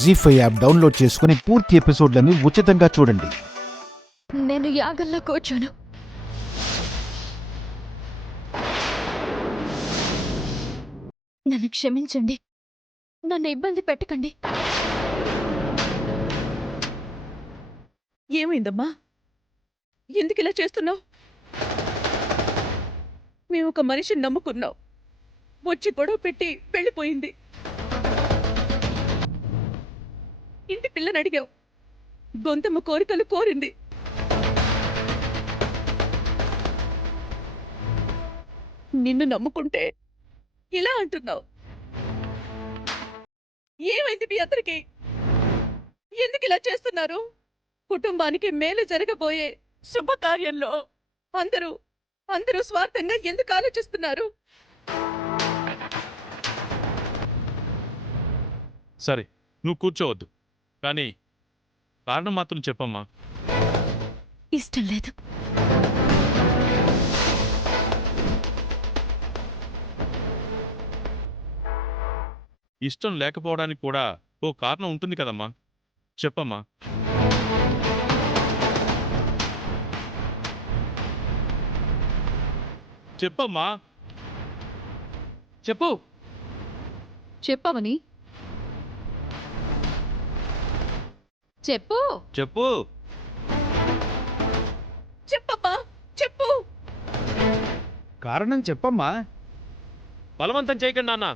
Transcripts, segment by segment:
జీ5 app download చేసుకుని పూర్తి ఎపిసోడ్లను ఉచితంగా చూడండి. నేను యాగంలో కూర్చోను. నన్ను క్షమించండి. నన్ను ఇబ్బంది పెట్టకండి. ఏమైందమ్మా? ఎందుకు ఇలా చేస్తున్నావు? మేము ఒక మనిషిని నమ్ముకున్నాం, వచ్చి గొడవ పెట్టి వెళ్ళిపోయింది. ఇంటి పిల్లని అడిగావు, గొంతమ్మ కోరికలు కోరింది. నిన్ను నమ్ముకుంటే ఇలా అంటున్నావు. ఏమైంది మీ అందరికి? ఎందుకు ఇలా చేస్తున్నారు? కుటుంబానికి మేలు జరగబోయే శుభకార్యంలో అందరూ స్వార్థంగా ఎందుకు ఆలోచిస్తున్నారు? సరే, నువ్వు కూర్చోవద్దు, కానీ కారణం మాత్రం చెప్పమ్మా. ఇష్టం లేదు. ఇష్టం లేకపోవడానికి కూడా ఓ కారణం ఉంటుంది కదమ్మా, చెప్పమ్మా. చెప్పమ్మా, చెప్పు. చెప్పవని చెప్పు. చెప్పు. చెప్పమ్మా, చెప్పు. కారణం చెప్పమ్మా. బలవంతం చేయకండి నాన్న.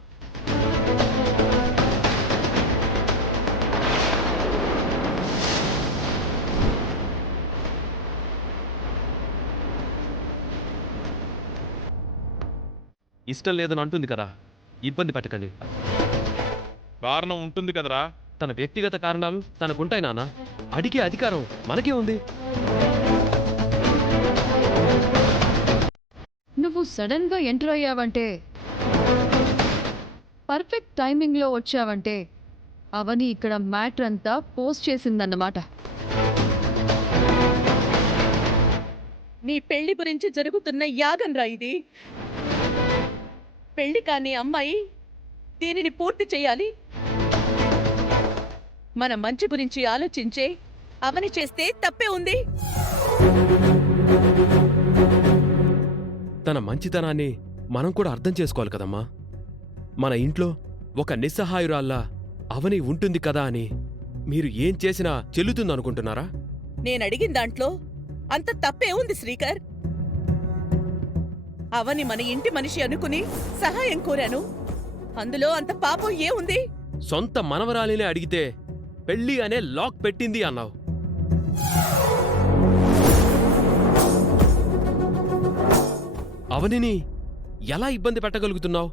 ఇష్టం లేదని అంటుంది కదా, ఇబ్బంది పెట్టకండి. కారణం ఉంటుంది కదరా. తన వ్యక్తిగత కారణాలు తనకుంటాయి నాన్న. అడిగే అధికారం మనకే ఉంది. నువ్వు సడన్ గా ఎంటర్ అయ్యావంటే, పర్ఫెక్ట్ టైమింగ్లో వచ్చావంటే అవని ఇక్కడ మ్యాటర్ అంతా పోస్ట్ చేసిందన్నమాట. నీ పెళ్లి గురించి జరుగుతున్న యాగం రా ఇది. పెళ్లి కాని అమ్మాయి దీనిని పూర్తి చేయాలి. మన మంచి గురించి ఆలోచించే అవని చేస్తే తప్పే ఉంది. తన మంచితనాన్ని మనం కూడా అర్థం చేసుకోవాలి కదమ్మా. మన ఇంట్లో ఒక నిస్సహాయురాల్లా అవని ఉంటుంది కదా అని మీరు ఏం చేసినా చెల్లుతుందనుకుంటున్నారా? నేనడిగిన దాంట్లో అంత తప్పే ఉంది శ్రీకర్. అవని మన ఇంటి మనిషి అనుకుని సహాయం కోరాను. అందులో అంత పాపం ఏముంది? సొంత మనవరాలినే అడిగితే పెళ్ళి అనే లాక్ పెట్టింది అన్నావు. అవనిని ఎలా ఇబ్బంది పెట్టగలుగుతున్నావు?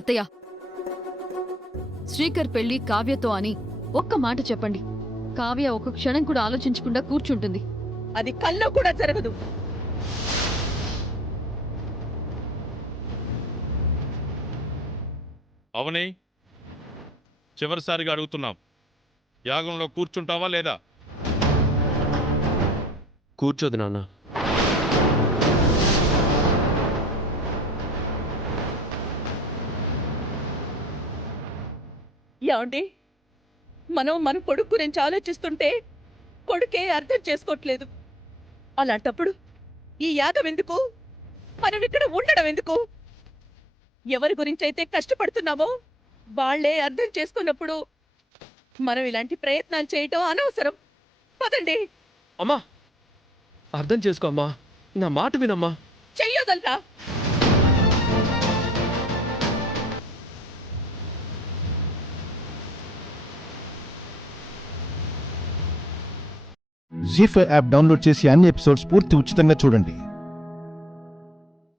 అత్తయ్య, శ్రీకర్ పెళ్లి కావ్యతో అని ఒక్క మాట చెప్పండి. కావ్య ఒక క్షణం కూడా ఆలోచించకుండా కూర్చుంటుంది. అది కల్లో కూడా జరగదు. అవని, చివరిసారిగా అడుగుతున్నాం, యాగంలో కూర్చుంటావా లేదా? కూర్చోదు నాన్న. ఏమండి, మనం మన కొడుకు గురించి ఆలోచిస్తుంటే కొడుకే అర్థం చేసుకోవట్లేదు. అలాంటప్పుడు ఈ యాగం ఎందుకు? మనం ఇక్కడ ఉండడం ఎందుకు? ఎవరి గురించైతే కష్టపడుతున్నామో వాళ్లే అర్థం చేసుకున్నప్పుడు మనం ఇలాంటి ప్రయత్నాలు చేయటం అనవసరం. పదండి. అమ్మా, అర్థం చేసుకో అమ్మా, నా మాట వినమ్మా. చెయ్యొదల్లా. జీ5 యాప్ డౌన్లోడ్ చేసి అన్ని ఎపిసోడ్స్ పూర్తి ఉచితంగా చూడండి.